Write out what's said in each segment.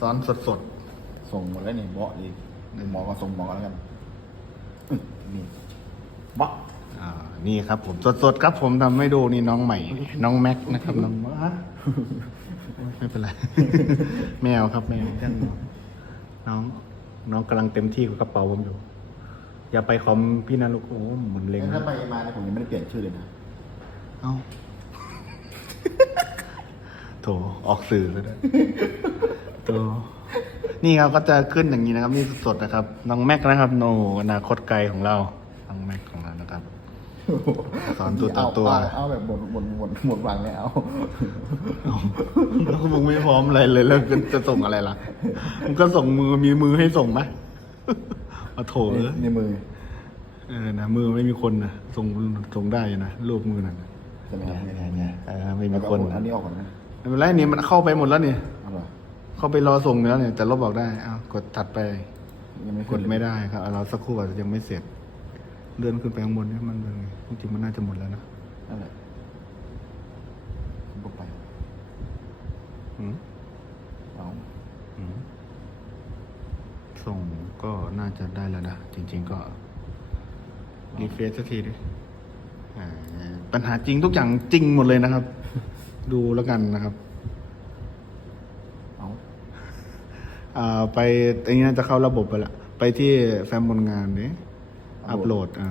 สอนสดสดส่งหมดแล้วนี่เบาะอีกหมอก็ส่งหมอแล้วกันอื้อนี่เบาะๆอ่านี่ครับผมสดสดๆครับผมทำให้ดูนี่น้องใหม่ น้องแม็กนะครับน้องฮะไม่เป็นไร แมวครับแมวแจ้งน้องน้องกำลังเต็มที่กับกระเป๋าผมอยู่ อย่าไปคอมพี่นะลูกโอ้หมุนเล็ง ถ้านะไปมาเนี่ยผมยังไม่ได้เปลี่ยนชื่อเลยนะเอ้าโถออกสื่อแล้วด้วย โถนี่ครับก็จะขึ้นอย่างนี้นะครับ นี่สดๆนะครับน้องแม็กนะครับโนอนาคตไกลของเราน้องแม็กของเรานะครับ สอนตัวต่อตัว เอาเอาเอาแบบบนบนบนบนวางเลยเอาแล้วมึงไม่พร้อมอะไรเลยแล้วจะส่งอะไรล่ะมึงก็ส่งมือมีมือให้ส่งไหมมาโถเออในมือเออนะมือไม่มีคนนะส่งส่งได้อยู่นะรูปมือนั่นน่ะใช่ไหมครับเออไม่มีแล้วก็คนอันนี้ออกก่อนนะไม่เป็นไรนี่มันเข้าไปหมดแล้วนี่ เอาเหรอเข้าไปรอส่งแล้วเนี่ยแต่ลบออกได้อ้าวกดถัดไป ยังไม่กดไม่ได้ครับเราสักครู่อาจจะยังไม่เสร็จ เลื่อนขึ้นไปข้างบนเนี่ยมันเป็นไงจริงๆมันน่าจะหมดแล้วนะนั่นแหละบุกไปอืมเอาอืมส่งก็น่าจะได้แล้วนะจริง ๆ ก็รีเฟซสักทีดิอ่าปัญหาจริงทุกอย่างจริงหมดเลยนะครับ ดูแล้วกันนะครับ เอา อ่า ไปอันนี้น่าจะเข้าระบบไปละ ไปที่แฟ้มบนงานนี้อัปโหลดอ่า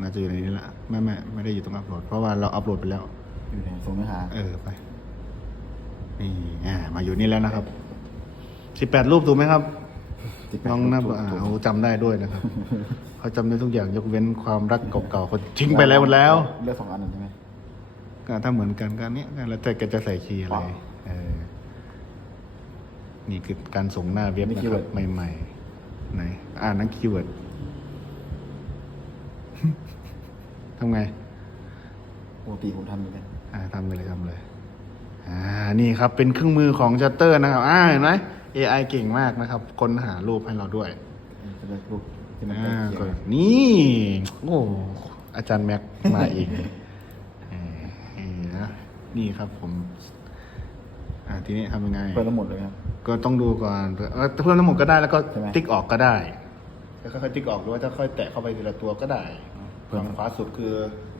น่าจะอยู่ในนี้แหละไม่ไม่ไม่ได้อยู่ตรงอัปโหลด เพราะว่าเราอัปโหลดไปแล้ว อยู่ในส่งเนื้อหาเออไปนี่อ่ามาอยู่นี่แล้วนะครับสิบแปดรูปถูกไหมครับ18น้องนับถูกอ่าถูกเขาจำได้ด้วยนะครับ เขาจำได้ทุกอย่างยกเว้นความรักเก่าๆเขาทิ้งไปแล้วหมดแล้วเลือกสองอันนั่นใช่ไหมก็ถ้าเหมือนกันก็เนี้ยแล้วแต่แกจะใส่คีย์อะไรว้าวเออ นี่คือการส่งหน้าเว็บนี่นะคีย์คเวิรัร์บด ใหม่ๆไหนอ่านนักคีย์เวิร์ด ทำไง ปกติผมทำอย่างนี้อ่าทำไปเลยทำเลย อ่า นี่ครับเป็นเครื่องมือของชัตเตอร์นะครับ อ่าเห็นไหม AI เก่งมากนะครับ ค้นหารูปให้เราด้วย จะเลือกรูปที่มันใกล้อ่าเคียงก็กันนี่ โอ้อาจารย์แม็กมาเองเออเออนะนี่ครับผม อ่าทีนี้ทำยังไง เปิดทั้งหมดเลยครับ ก็ต้องดูก่อนเผื่อเออเพิ่มทั้งหมดก็ได้แล้วก็ใช่ไหม ติ๊กออกก็ได้ แล้วค่อยๆติ๊กออกหรือว่าจะค่อยแตะเข้าไปทีละตัวก็ได้เพิ่มฝั่งขวาสุดคือ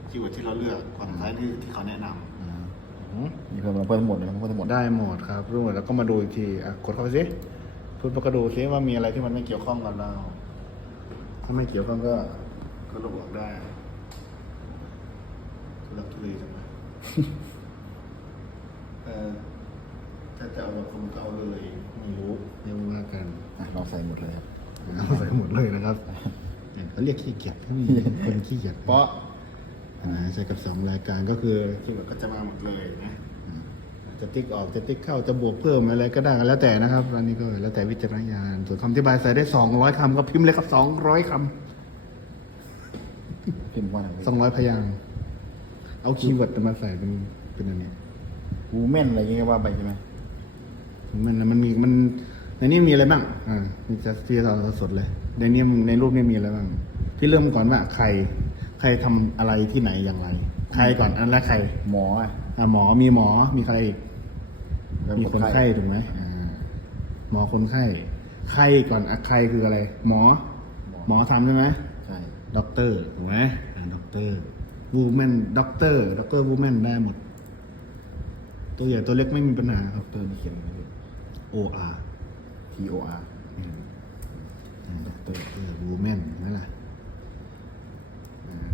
คีย์เวิร์ดที่เราเลือกฝั่งซ้ายที่ที่เขาแนะนำอืมมีเพิ่มมาเพิ่มทั้งหมดเลยครับเพิ่มทั้งหมดได้หมดครับรู้หมดแล้วก็มาดูอีกทีอะกดเข้าไปสิพูดไปก็ดูซิว่ามีอะไรที่มันไม่เกี่ยวข้องกับเรา ถ้าไม่เกี่ยวข้องก็ก็ลบออกได้ทุลักทุเลจังเลย เออ ถ้าจะเอาแบบคนก็เอาเลยไม่รู้ยังไม่ว่ากันอะเราใส่หมดเลยครับเอาใส่หมดเลยนะครับเนี่ยเขาเรียกขี้เกียจเขามีคนขี้เกียจเพราะอ่าใช้กับสองรายการก็คือคีย์เวิร์ดก็จะมาหมดเลยนะอืมจะติ๊กออกจะติ๊กเข้าจะบวกเพิ่มอะไรก็ได้ก็แล้วแต่นะครับอันนี้ก็แล้วแต่วิจารณญาณส่วนคำอธิบายใส่ได้สองร้อยคำก็พิมพ์เลยครับสองร้อยคพิมพ์ว่าอะไรำสองร้อยพยางค์เอาคีย์เวิร์ดมาใส่เป็นเป็นอันเนี้ยวูแมนอะไรอย่างเงี้ยว่าไปใช่ไหม มันมันมีมันในนี้มีอะไรบ้าง อ่ามีจะที่เราสดเลย ในนี้ในรูปนี้มีอะไรบ้าง ที่เริ่มก่อนว่าใคร ใครทำอะไรที่ไหนอย่างไร ใครก่อนอันแรกใคร หมออะอะหมอมีหมอมีใครอีกแล้วมีคนไข้ถูกไหมอ่าหมอคนไข้ ไข้ก่อนอะไข้คืออะไร หมอ หมอทำใช่ไหมใช่ด็อกเตอร์ถูกไหมอ่าด็อกเตอร์วูแมนด็อกเตอร์ด็อกเตอร์วูแมนได้หมด ตัวใหญ่ตัวเล็กไม่มีปัญหาครับเตอร์นี่เขียนอะไร O R T O R ด็อกเตอร์เออรูแมนนั่นแหละ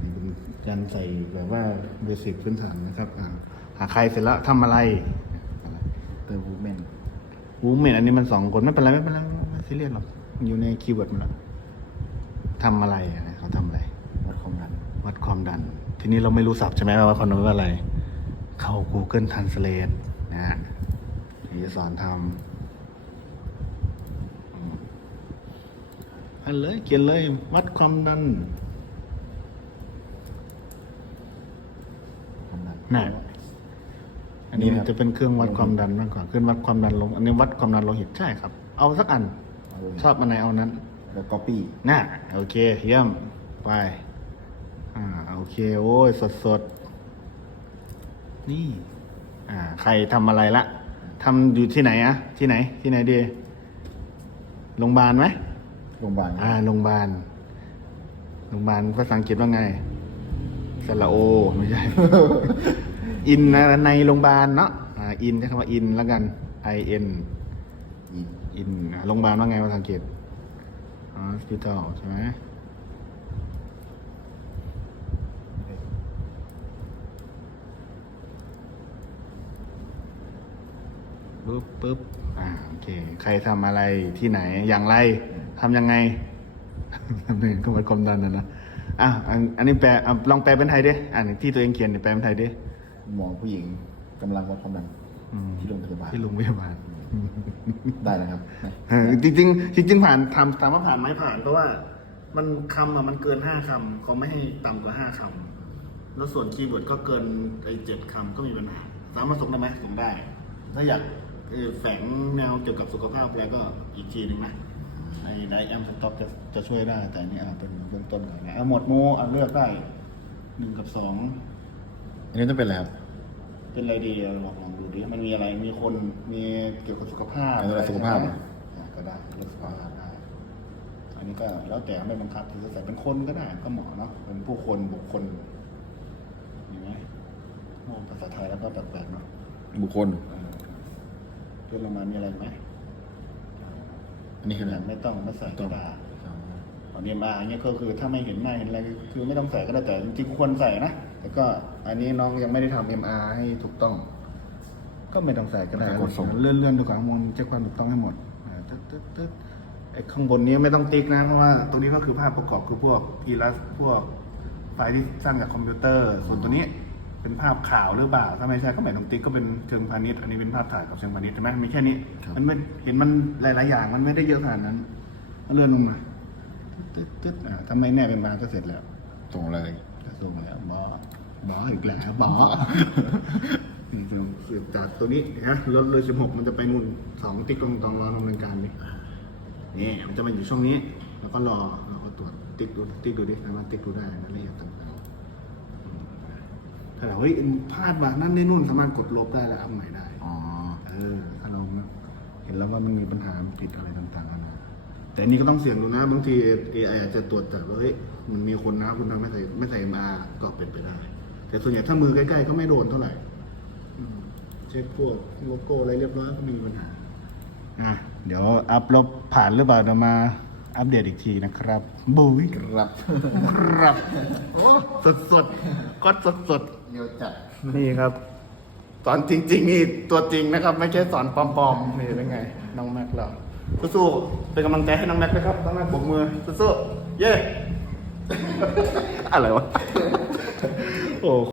นี่เป็นการใส่แบบว่าเบสิกพื้นฐานนะครับอ่าหาใครเสร็จแล้วทำอะไรเตอร์วูแมนวูแมนอันนี้มันสองคนไม่เป็นไรไม่เป็นไรไม่ซีเรียสหรอกอยู่ในคีย์เวิร์ดมันทำอะไรอะเขาทำอะไร วัดความดัน วัดความดัน ทีนี้เราไม่รู้ศัพท์ใช่ไหมว่าความดันว่าอะไร เข้า Google Translate นะฮะนี่จะสอนทำอืม อันเลยเขียนเลยวัดความดันความดันน่ะอันนี้มันจะเป็นเครื่องวัดความดันมากกว่าเครื่องวัดความดันลงอันนี้วัดความดันโลหิตใช่ครับ เอาสักอันเอาเลยชอบอันไหนเอานั้นแล้วก๊อปปี้น่ะโอเคเยี่ยมไปอ่าโอเคโอ้ยสดสดๆนี่ อ่า ใครทำอะไรละทำอยู่ที่ไหนอะที่ไหน ที่ไหนดีโรงพยาบาลไหม โรงพยาบาลอ่าโรงพยาบาลโรงพยาบาลภาษาอังกฤษว่าไงสระโอไม่ใช่ อินนะในโรงพยาบาลเนาะอ่าอินใช้คำว่าอินแล้วกัน I N อินโรงพยาบาลว่าไงภาษาอังกฤษ hospital ใช่ไหมปึ๊บปึ๊บอ่าโอเค ใครทำอะไรที่ไหนอย่างไร ทำยังไงทำยังไงก็วัดความดันนะนะอะอันอันนี้แปลอะลองแปลเป็นไทยดิอ่านที่ตัวเองเขียนเนี่ยแปลเป็นไทยดิหมอผู้หญิงกำลังวัดความดันอืมที่โรงพยาบาลที่โรงพยาบาลได้แล้วครับเออจริงๆจริงๆผ่านทำถามว่าผ่านไหมผ่าน เพราะว่า มันคำอะมันเกินห้าคำเขาไม่ให้ต่ำกว่าห้าคำแล้วส่วนคีย์เวิร์ดก็เกินไอ้เจ็ดคำก็มีปัญหาสามารถส่งได้ไหมส่งได้ ถ้าอยากเอ่อแฝงแนวเกี่ยวกับสุขภาพแล้วก็อีกทีหนึ่งนะ ไอ้ไดแอมสต็อกจะจะช่วยได้ แต่อันนี่เอาเป็นเบื้องต้นก่อนนะเอาหมวดหมูเอาเลือกได้หนึ่งกับสองอันนี้ต้องเป็นอะไรครับเป็นอะไรดีลองลองดูดิมันมีอะไรมีคนมีเกี่ยวกับสุขภาพเออสุขภาพใช่ไหมอะก็ได้เรื่องสุขภาพได้ อันนี้ก็แล้วแต่ไม่บังคับที่จะใส่เป็นคนก็ได้ก็เหมาะเนาะเป็นผู้คนบุคคลเห็นไหมโอ้ภาษาไทยแล้วก็แปลกๆเนาะบุคคลเออเรื่องลงมามีอะไรไหม อันนี้คืออะไร ไม่ต้องไม่ใส่ก็ได้อันนี้มาอย่างเงี้ยก็คือถ้าไม่เห็นหน้าเห็นอะไรคือไม่ต้องใส่ก็ได้แต่จริงๆควรใส่นะแต่ก็อันนี้น้องยังไม่ได้ทำ MR ให้ถูกต้อง ก็ไม่ต้องใส่ก็ได้กดส่ง เลื่อนเลื่อนดูก่อนข้างบนเช็คความถูกต้องให้หมดอ่าตึ๊ดตึ๊ดตึ๊ดไอ้ข้างบนนี้ไม่ต้องติ๊กนะเพราะว่าตรงนี้ก็คือภาพประกอบคือพวกอีลัสพวกไฟล์ที่สร้างจากคอมพิวเตอร์ ส่วนตัวนี้ เป็นภาพข่าวหรือเปล่า ถ้าไม่ใช่ก็ไม่ต้องติ๊กก็เป็นเชิงพาณิชย์อันนี้เป็นภาพถ่ายของเชิงพาณิชย์ใช่ไหมมีแค่นี้มันไม่เห็นมันหลาย ๆ อย่าง มันไม่ได้เยอะขนาดนั้นก็เลื่อนลงมาตึ๊ดตึ๊ดอ่าถ้าไม่แน่เป็นมาก็เสร็จแล้วส่งเลย จะส่งแล้วบอบออีกแล้วบอ นี่เราสืบจากตัวนี้นะรถเลยสิบหกมันจะไปนู่นสองติ๊กตรงตองรอดำเนินการนี่นี่มันจะมาอยู่ช่วงนี้ แล้วก็รอแล้วก็ตรวจติ๊กดูติ๊กดูดิสามารถติ๊กดูได้รายละเอียดต่างๆอืม ถ้าเราเฮ้ยพลาดบางนั่นนี่นู่นสามารถกดลบได้แล้วเอาใหม่ได้อ๋อเออถ้าเราเห็นแล้วว่ามันมีปัญหาผิดอะไรต่างๆนานาแต่อันนี้ก็ต้องเสี่ยงดูนะบางที AI อาจจะตรวจแต่ว่าเฮ้ยมันมีคนนะคุณทำไม่ใส่ไม่ใส่ MR ก็เป็นไปได้ แต่ส่วนใหญ่ถ้ามือใกล้ๆก็ไม่โดนเท่าไหร่อืมเช็คพวกโลโก้อะไรเรียบร้อยก็ไมมีปัญหาอะเดี๋ยวอัพลบผ่านหรือเปล่าเดี๋ยวมาอัปเดตอีกทีนะครับบุ้ยครับ ครับสดสดๆก็สดสดๆ เดี๋ยวจัดนี่ครับ สอนจริง ๆ นี่ตัวจริงนะครับ ไม่ใช่สอนปลอมๆนี่เป็นไง น้องแม็กเราสู้ๆเป็นกำลังใจให้น้องแม็กด้วยครับน้องแม็กปรบมือสู้ๆเย้ อะไรวะ โอ้